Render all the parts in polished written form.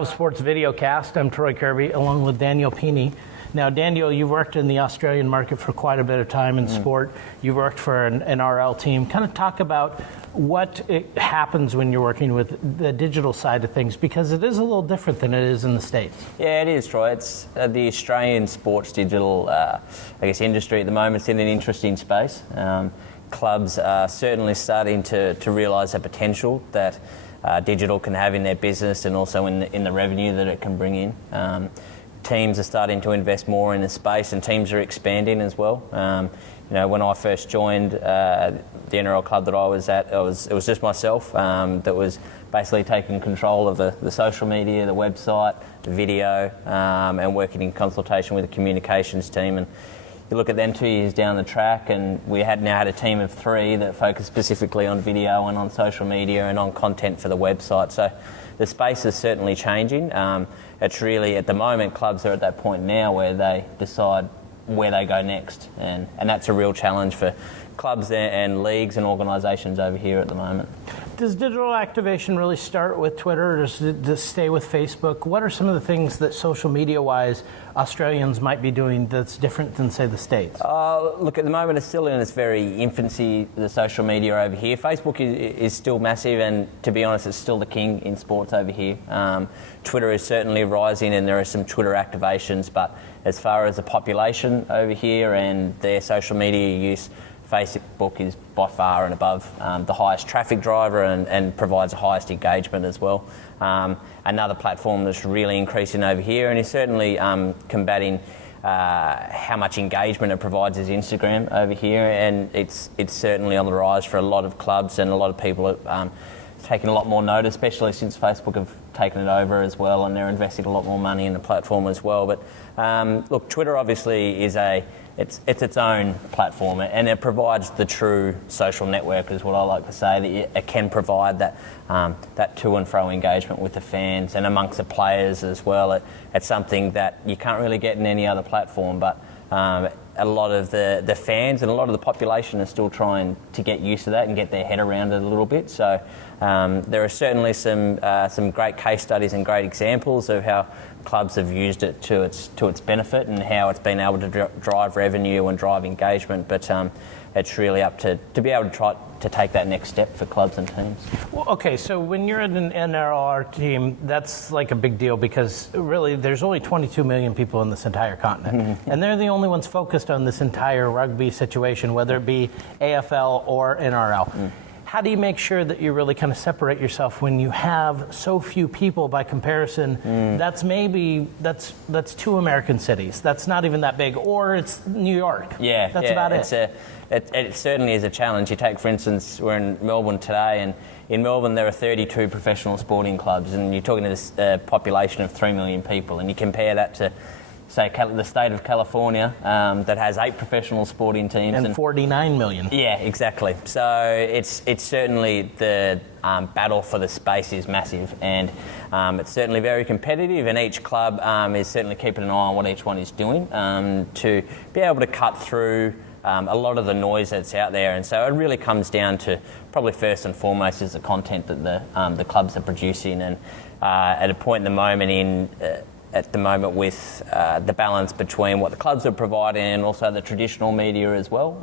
Power Sports Videocast. I'm Troy Kirby, along with Daniel Pinne. Now, Daniel, you've worked in the Australian market for quite a bit of time in sport. You've worked for an RL team. Kind of talk about what happens when you're working with the digital side of things, because it is a little different than it is in the States. Yeah, it is, Troy. It's the Australian sports digital, industry at the moment is in an interesting space. Clubs are certainly starting to realise the potential that digital can have in their business and also in the revenue that it can bring in. Teams are starting to invest more in the space, and teams are expanding as well. When I first joined the NRL club that I was at, it was just myself that was basically taking control of the social media, the website, the video, and working in consultation with the communications team. And you look at them 2 years down the track, and we now had a team of 3 that focused specifically on video and on social media and on content for the website. So the space is certainly changing. It's really, at the moment, clubs are at that point now where they decide where they go next. And that's a real challenge for clubs and leagues and organisations over here at the moment. Does digital activation really start with Twitter, or does it stay with Facebook? What are some of the things that social media-wise Australians might be doing that's different than, say, the States? Look, at the moment it's still in its very infancy, the social media over here. Facebook is still massive, and to be honest, it's still the king in sports over here. Twitter is certainly rising, and there are some Twitter activations, but as far as the population over here and their social media use, Facebook is by far and above the highest traffic driver and provides the highest engagement as well. Another platform that's really increasing over here and is certainly combating how much engagement it provides is Instagram over here, and it's certainly on the rise for a lot of clubs, and a lot of people have taken a lot more notice, especially since Facebook have taken it over as well, and they're investing a lot more money in the platform as well. But look, Twitter obviously is it's its own platform, and it provides the true social network, is what I like to say, that it can provide that to and fro engagement with the fans and amongst the players as well. It's something that you can't really get in any other platform, but a lot of the fans and a lot of the population are still trying to get used to that and get their head around it a little bit. So there are certainly some great case studies and great examples of how clubs have used it to its benefit and how it's been able to drive revenue and drive engagement. But it's really up to be able to try to take that next step for clubs and teams. Well, okay, so when you're in an NRL team, that's like a big deal, because really there's only 22 million people in this entire continent. And they're the only ones focused on this entire rugby situation, whether it be AFL or NRL. How do you make sure that you really kind of separate yourself when you have so few people by comparison? That's 2 American cities. That's not even that big. Or it's New York. Yeah, that's about it. It certainly is a challenge. You take, for instance, we're in Melbourne today, and in Melbourne there are 32 professional sporting clubs, and you're talking to this population of 3 million people, and you compare that to, say, the state of California that has 8 professional sporting teams. And 49 million. Yeah, exactly. So it's certainly the battle for the space is massive, and it's certainly very competitive, and each club is certainly keeping an eye on what each one is doing to be able to cut through a lot of the noise that's out there. And so it really comes down to, probably first and foremost, is the content that the clubs are producing, and at a point at the moment with the balance between what the clubs are providing and also the traditional media as well,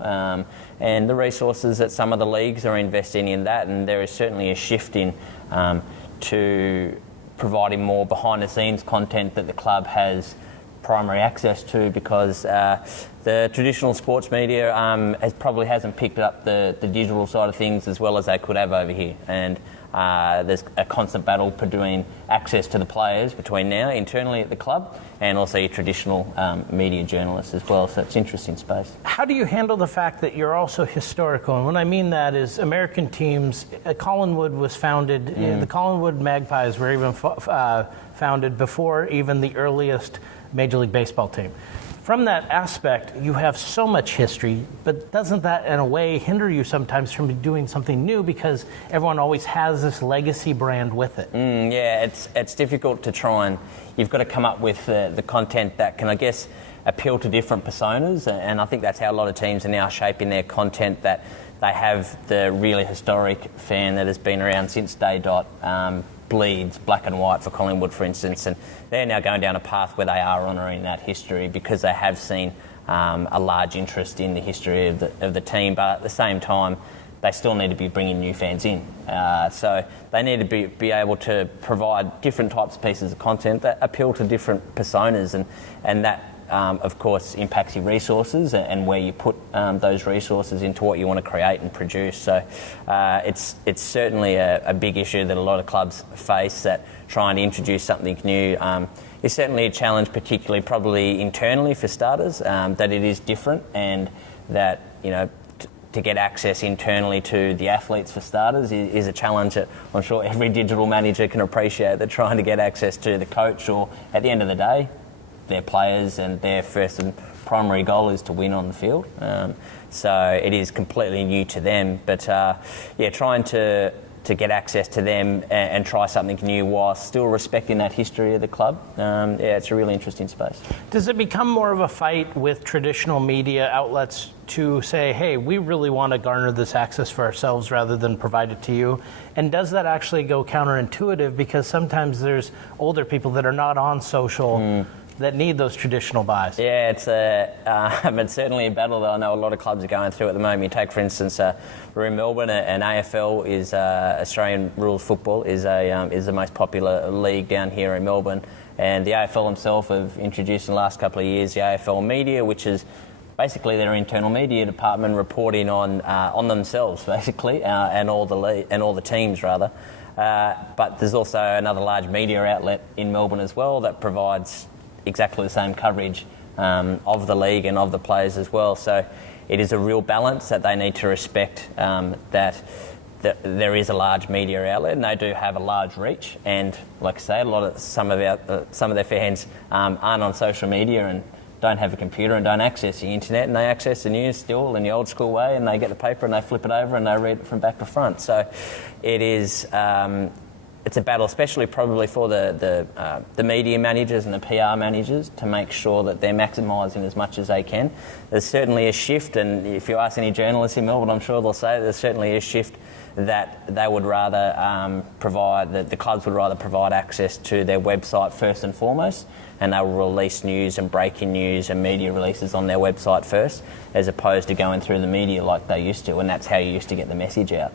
and the resources that some of the leagues are investing in that. And there is certainly a shift in to providing more behind-the-scenes content that the club has primary access to, because the traditional sports media probably hasn't picked up the digital side of things as well as they could have over here. And there's a constant battle between access to the players between now internally at the club and also your traditional media journalists as well. So it's an interesting space. How do you handle the fact that you're also historical? And what I mean that is American teams, Collingwood was founded, the Collingwood Magpies were even founded before even the earliest Major League Baseball team. From that aspect, you have so much history, but doesn't that in a way hinder you sometimes from doing something new, because everyone always has this legacy brand with it? Yeah, it's difficult to try, and you've got to come up with the content that can, I guess, appeal to different personas, and I think that's how a lot of teams are now shaping their content, that they have the really historic fan that has been around since day dot, bleeds black and white for Collingwood, for instance, and they're now going down a path where they are honouring that history because they have seen a large interest in the history of the team, but at the same time, they still need to be bringing new fans in. So they need to be able to provide different types of pieces of content that appeal to different personas, and that, of course, impacts your resources and where you put those resources into what you want to create and produce. So it's certainly a big issue that a lot of clubs face, that trying to introduce something new is certainly a challenge, particularly probably internally for starters, that it is different, and that, you know, to get access internally to the athletes for starters is a challenge that I'm sure every digital manager can appreciate, that trying to get access to the coach, or at the end of the day, their players, and their first and primary goal is to win on the field. So it is completely new to them, but trying to get access to them and try something new while still respecting that history of the club. It's a really interesting space. Does it become more of a fight with traditional media outlets to say, hey, we really want to garner this access for ourselves rather than provide it to you? And does that actually go counterintuitive, because sometimes there's older people that are not on social that need those traditional buys? Yeah, it's certainly a battle that I know a lot of clubs are going through at the moment. You take, for instance, we're in Melbourne, and AFL is Australian Rules Football is the most popular league down here in Melbourne, and the AFL themselves have introduced in the last couple of years the AFL Media, which is basically their internal media department reporting on themselves, basically, and all the teams rather. But there's also another large media outlet in Melbourne as well that provides exactly the same coverage of the league and of the players as well. So it is a real balance that they need to respect, that there is a large media outlet, and they do have a large reach. And like I say, some of their fans aren't on social media and don't have a computer and don't access the internet, and they access the news still in the old school way, and they get the paper and they flip it over and they read it from back to front. So it is. It's a battle, especially probably for the media managers and the PR managers, to make sure that they're maximising as much as they can. There's certainly a shift, and if you ask any journalists in Melbourne, I'm sure they'll say there's certainly a shift that they would rather provide, that the clubs would rather provide access to their website first and foremost, and they will release news and breaking news and media releases on their website first, as opposed to going through the media like they used to, and that's how you used to get the message out.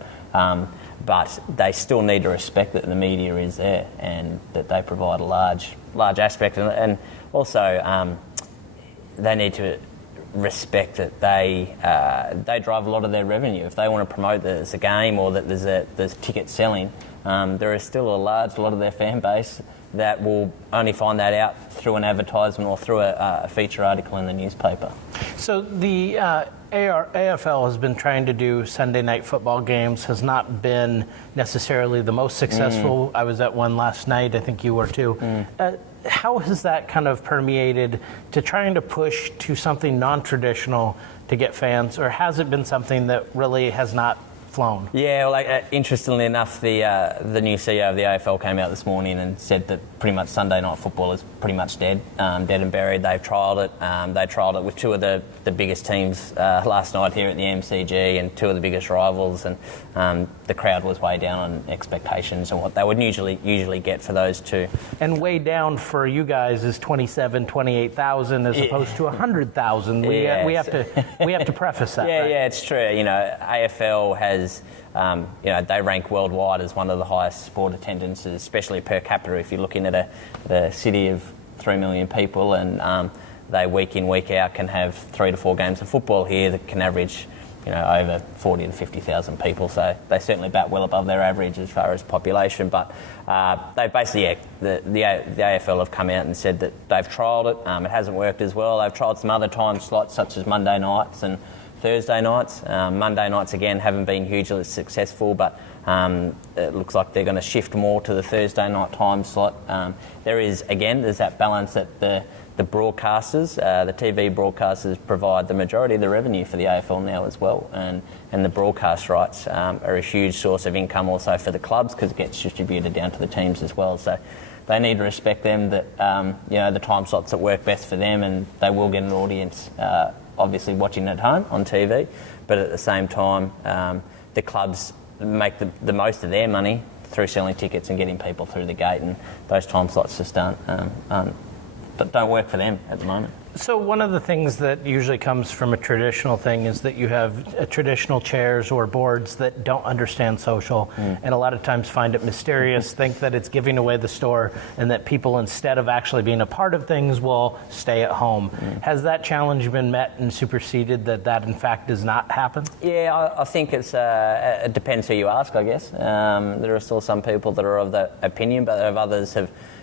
But they still need to respect that the media is there and that they provide a large aspect, and also they need to respect that they drive a lot of their revenue. If they want to promote that there's a game or that there's ticket selling, there is still a lot of their fan base that will only find that out through an advertisement or through a feature article in the newspaper. So the AFL has been trying to do Sunday night football games, has not been necessarily the most successful. I was at one last night, I think you were too. How has that kind of permeated to trying to push to something non-traditional to get fans, or has it been something that really has not flown? Yeah, well, interestingly enough, the new CEO of the AFL came out this morning and said that pretty much Sunday night football is pretty much dead and buried. They've trialled it. They trialled it with two of the biggest teams last night here at the MCG, and two of the biggest rivals, and the crowd was way down on expectations and what they would usually get for those two. And way down for you guys is 28,000 as opposed to 100,000. We have to preface that. Right? Yeah, it's true. You know, AFL has. They rank worldwide as one of the highest sport attendances, especially per capita. If you're looking at a city of 3 million people, and they week in, week out can have 3 to 4 games of football here that can average, over 40 to 50,000 people. So they certainly bat well above their average as far as population. But they basically, the AFL have come out and said that they've trialled it. It hasn't worked as well. They've trialled some other time slots, such as Monday nights and Thursday nights. Monday nights, again, haven't been hugely successful, but it looks like they're going to shift more to the Thursday night time slot. There's that balance that the broadcasters, the TV broadcasters, provide the majority of the revenue for the AFL now as well, and the broadcast rights are a huge source of income also for the clubs, because it gets distributed down to the teams as well. So they need to respect them, that the time slots that work best for them, and they will get an audience obviously watching at home on TV, but at the same time the clubs make the most of their money through selling tickets and getting people through the gate, and those time slots just don't work for them at the moment. So one of the things that usually comes from a traditional thing is that you have traditional chairs or boards that don't understand social, and a lot of times find it mysterious, think that it's giving away the store, and that people, instead of actually being a part of things, will stay at home. Has that challenge been met and superseded, that in fact does not happen? Yeah, I think it depends who you ask, I guess. There are still some people that are of that opinion, but others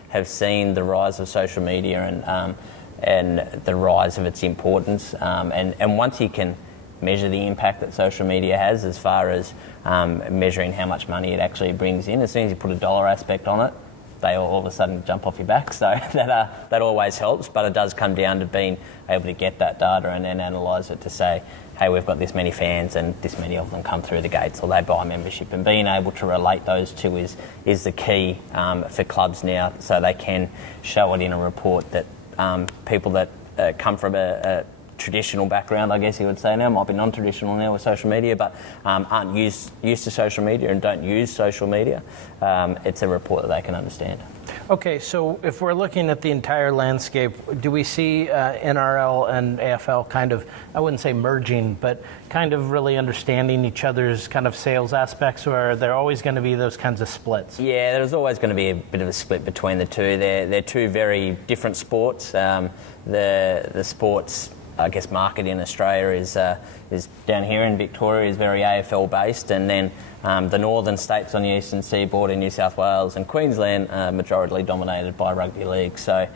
have seen the rise of social media and the rise of its importance. And once you can measure the impact that social media has, as far as measuring how much money it actually brings in, as soon as you put a dollar aspect on it, they all of a sudden jump off your back. So that always helps, but it does come down to being able to get that data and then analyse it to say, hey, we've got this many fans and this many of them come through the gates or they buy membership. And being able to relate those two is the key for clubs now, so they can show it in a report that people that come from a traditional background, I guess you would say now, might be non-traditional now with social media, but aren't used to social media and don't use social media, it's a report that they can understand. Okay, so if we're looking at the entire landscape, do we see NRL and AFL kind of, I wouldn't say merging, but kind of really understanding each other's kind of sales aspects, or are there always going to be those kinds of splits? Yeah, there's always going to be a bit of a split between the two. They're two very different sports. The sports, I guess, market in Australia is down here in Victoria is very AFL based, and then the northern states on the eastern seaboard in New South Wales and Queensland are majority dominated by rugby league. So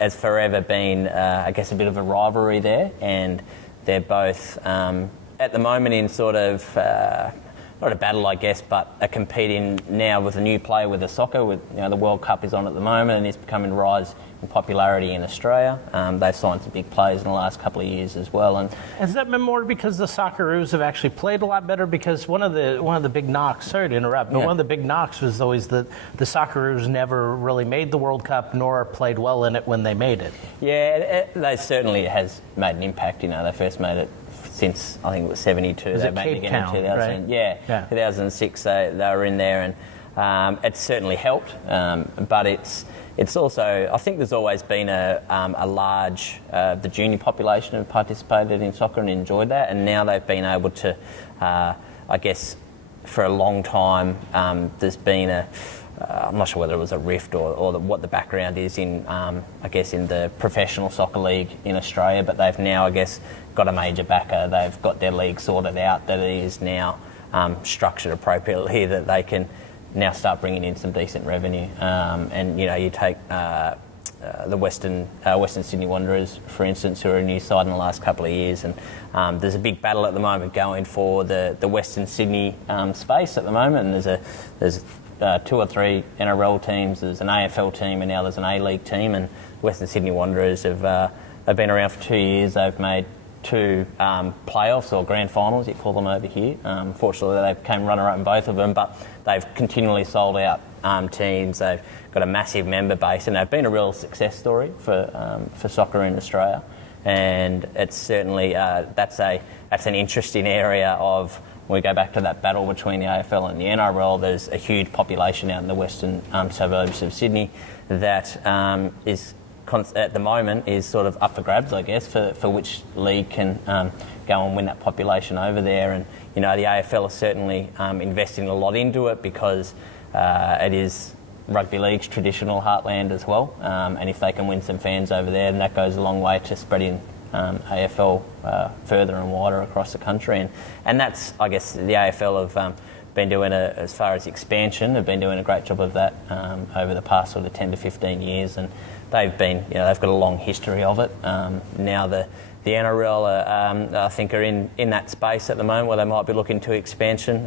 it's forever been, I guess, a bit of a rivalry there, and they're both at the moment in sort of not a battle, I guess, but are competing now with a new play with the soccer. With the World Cup is on at the moment, and it's becoming rise in popularity in Australia. They've signed some big players in the last couple of years as well. And has that been more because the Socceroos have actually played a lot better? Because one of the big knocks, sorry to interrupt, but one of the big knocks was always that the Socceroos never really made the World Cup nor played well in it when they made it. Yeah, they certainly has made an impact. They first made it since, I think it was 72. Was they it made Cape it again Town, in 2000. right? Yeah, 2006 they were in there, and it's certainly helped. But it's also, I think there's always been a large, the junior population have participated in soccer and enjoyed that, and now they've been able to, I guess, for a long time, there's been I'm not sure whether it was a rift or what the background is in, I guess, in the professional soccer league in Australia, but they've now, I guess, got a major backer. They've got their league sorted out, that it is now structured appropriately, that they can now start bringing in some decent revenue. And you take the Western Sydney Wanderers, for instance, who are a new side in the last couple of years, and there's a big battle at the moment going for the Western Sydney space at the moment, and there's 2 or 3 NRL teams, there's an AFL team, and now there's an A-League team, and Western Sydney Wanderers they've been around for 2 years. They've made 2 playoffs or grand finals, you call them over here. Fortunately, they became runner-up in both of them, but they've continually sold out teams. They've got a massive member base, and they've been a real success story for soccer in Australia. And it's certainly that's an interesting area of. When we go back to that battle between the AFL and the NRL, there's a huge population out in the western suburbs of Sydney that is at the moment is sort of up for grabs, I guess, for which league can go and win that population over there. And the AFL is certainly investing a lot into it because it is rugby league's traditional heartland as well. And if they can win some fans over there, then that goes a long way to spreading AFL further and wider across the country, and that's, I guess, the AFL have been doing as far as expansion, have been doing a great job of that over the past sort of 10 to 15 years, and they've got a long history of it. Now the NRL, I think, are in that space at the moment where they might be looking to expansion.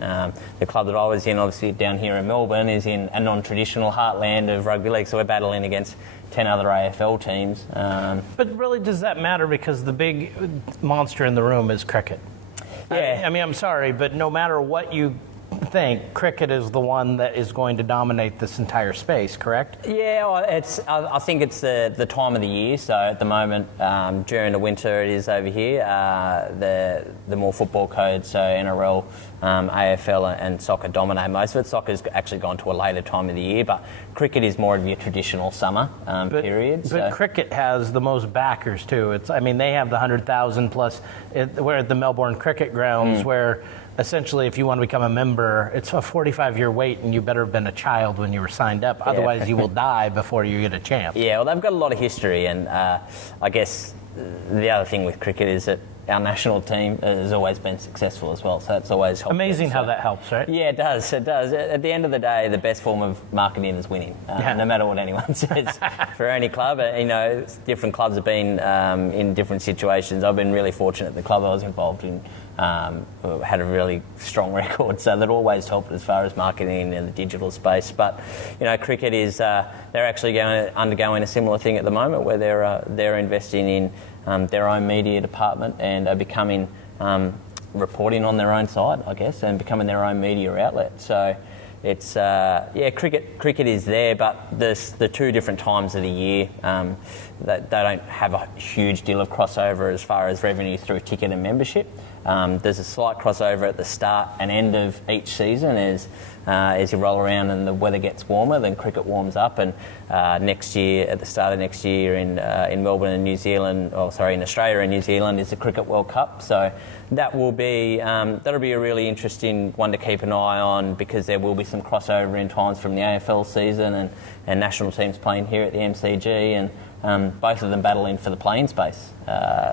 The club that I was in, obviously down here in Melbourne, is in a non-traditional heartland of rugby league, so we're battling against 10 other AFL teams. But really, does that matter? Because the big monster in the room is cricket. Yeah. I mean, I'm sorry, but no matter what you think cricket is the one that is going to dominate this entire space, correct? Yeah, well, I think it's the time of the year. So at the moment, during the winter, it is over here. The more football codes, so NRL, AFL, and soccer dominate most of it. Soccer's actually gone to a later time of the year, but cricket is more of your traditional summer period. But cricket has the most backers too. They have the 100,000 plus. We're at the Melbourne Cricket Grounds, where essentially, if you want to become a member, it's a 45-year wait, and you better have been a child when you were signed up. Otherwise, you will die before you get a chance. Yeah, well, they've got a lot of history, and I guess the other thing with cricket is that our national team has always been successful as well, so it's always helped. Amazing how that helps, right? Yeah, it does. It does. At the end of the day, the best form of marketing is winning, no matter what anyone says. For any club, different clubs have been in different situations. I've been really fortunate. The club I was involved in had a really strong record, so that always helped as far as marketing in the digital space. But cricket is they're actually undergoing a similar thing at the moment, where they're investing in their own media department and are becoming reporting on their own side, I guess, and becoming their own media outlet. So it's cricket is there, but there's the two different times of the year that they don't have a huge deal of crossover as far as revenue through ticket and membership. There's a slight crossover at the start and end of each season as you roll around and the weather gets warmer, then cricket warms up. And next year, at the start of next year in Melbourne and New Zealand, in Australia and New Zealand, is the Cricket World Cup. So that will be that'll be a really interesting one to keep an eye on, because there will be some crossover in times from the AFL season and national teams playing here at the MCG, and both of them battling for the playing space.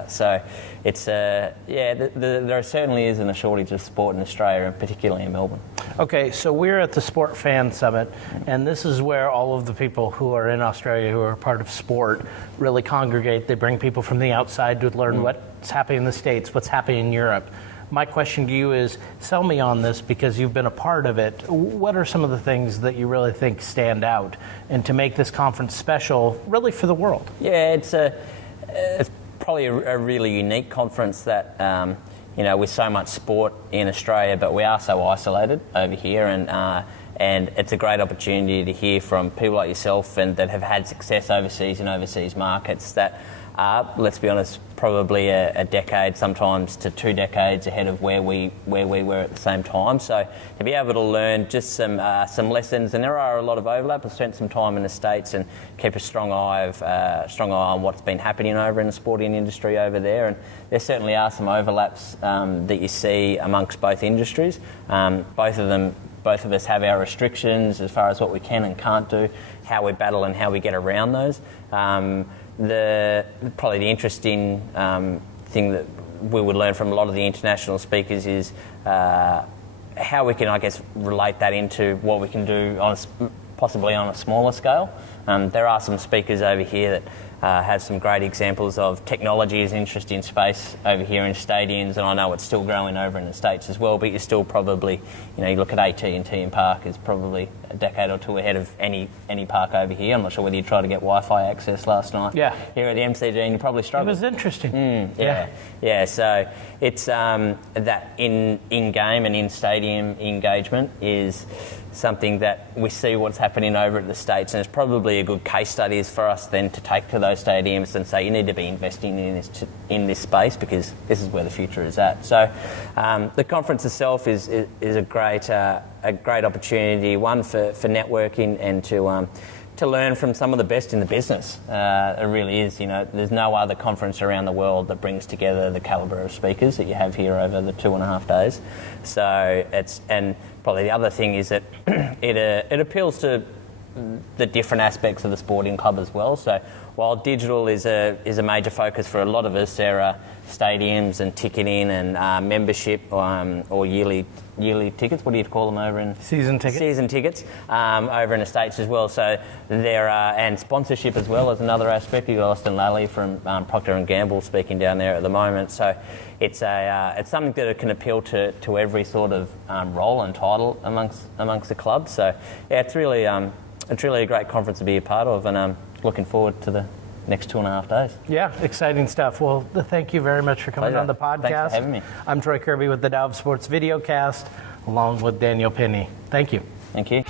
So it's there certainly isn't a shortage of sport in Australia, and particularly in Melbourne. Okay, so we're at the Sport Fan Summit, and this is where all of the people who are in Australia who are part of sport really congregate. They bring people from the outside to learn what's happening in the States, what's happening in Europe. My question to you is, sell me on this, because you've been a part of it. What are some of the things that you really think stand out, and to make this conference special, really for the world? Yeah, it's probably a really unique conference that, with so much sport in Australia, but we are so isolated over here, and it's a great opportunity to hear from people like yourself and that have had success overseas in overseas markets that are, let's be honest, probably a decade, sometimes to 2 decades ahead of where we were at the same time. So to be able to learn just some lessons, and there are a lot of overlap. I've spent some time in the States and keep a strong eye on what's been happening over in the sporting industry over there, and there certainly are some overlaps that you see amongst both industries. Both of us have our restrictions as far as what we can and can't do, how we battle and how we get around those. Probably the interesting thing that we would learn from a lot of the international speakers is how we can, I guess, relate that into what we can do possibly on a smaller scale. There are some speakers over here that have some great examples of technology as an interesting space over here in stadiums, and I know it's still growing over in the States as well, but you're still probably, you look at AT&T and Park is probably a decade or two ahead of any park over here. I'm not sure whether you tried to get Wi-Fi access last night here at the MCG, and you probably struggled. It was interesting. Yeah, so it's that in-game and in-stadium engagement is something that we see what's happening over at the States, and it's probably a good case studies for us then to take to those stadiums and say you need to be investing in this space, because this is where the future is at. So the conference itself is a great opportunity, one for networking and to learn from some of the best in the business. It really is. There's no other conference around the world that brings together the calibre of speakers that you have here over the 2.5 days. So and probably the other thing is that it appeals to the different aspects of the sporting club as well. So while digital is a major focus for a lot of us, there are stadiums and ticketing and membership or yearly tickets. What do you call them over in season tickets? Season tickets over in the States as well. So there are, and sponsorship as well as another aspect. You've got Austin Lally from Procter and Gamble speaking down there at the moment. So it's something that can appeal to every sort of role and title amongst the club. So yeah, it's really a great conference to be a part of, and I'm looking forward to the next 2.5 days. Yeah, exciting stuff. Well, thank you very much for coming on the podcast. Thanks for having me. I'm Troy Kirby with the Dow of Sports Videocast. along with Daniel Pinne. Thank you. Thank you.